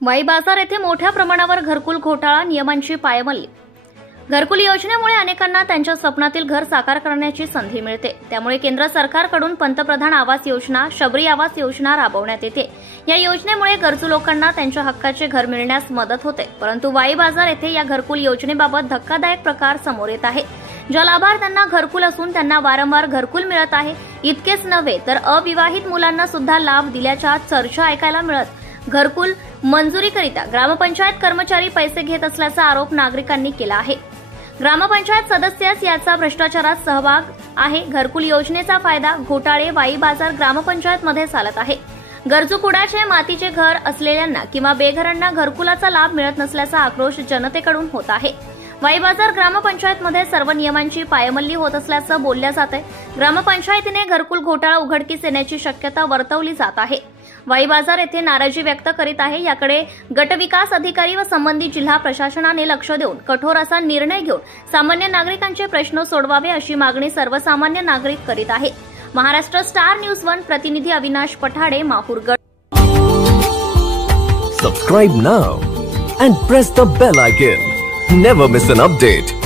वाई बाजार येथे मोठ्या प्रमाणावर घरकुल घोटाळा, नियमांची पायमल्ली। घरकुल योजनेमुळे अनेकांना त्यांच्या स्वप्नातील घर साकार करण्याची संधी मिळते। त्यामुळे केंद्र सरकारकडून पंतप्रधान आवास योजना, शबरी आवास योजना राबवण्यात येते। या योजनेमुळे गरजू लोकांना त्यांच्या हक्काचे घर मिळण्यास मदत होते। परंतु वाई बाजार येथे या घरकुल योजनेबाबत धक्कादायक प्रकार समोर येत आहे। ज्या लाभार्थ्यांना घरकुल असून त्यांना वारंवार घरकुल मिळत आहे। इतकेच नव्हे तर अविवाहित मुलांना सुद्धा लाभ दिल्याच्या चर्चा ऐकायला मिळत। घरकुल मंजुरीकरिता ग्रामपंचायत कर्मचारी पैसे घेत असल्याचा आरोप नागरिकांनी केला आहे। ग्रामपंचायत सदस्यास याचा भ्रष्टाचारात सहभाग आहे। घरकुल योजनेचा फायदा घोटाळे वाई बाजार ग्रामपंचायतमध्ये चालत आहे। गरजू कुडाचे मातीचे घर असलेल्यांना किंवा बेघरांना घरकुलाचा लाभ मिळत नसल्याचा आक्रोश जनतेकडून होत आहे। वाई बाजार ग्रामपंचायतमध्ये सर्व नियमांची पायमल्ली होत असल्याचं बोलल्या जात आहे। ग्रामपंचायतीने घरकुल घोटाळा उघडकीस येण्याची शक्यता वर्तवली जात आहे। वाई बाजार येथे नाराजी व्यक्त करीत आहे। याकडे गटविकास अधिकारी व संबंधित जिल्हा प्रशासनाने लक्ष देऊन कठोर असा निर्णय घेऊन सामान्य नागरिकांचे प्रश्न सोडवावे अशी मागणी सर्वसामान्य नागरिक करीत आहे। महाराष्ट्र स्टार न्यूज 1 प्रतिनिधी Avinash Pathade, Mahurgad. Subscribe now and press the bell icon. Never miss an update.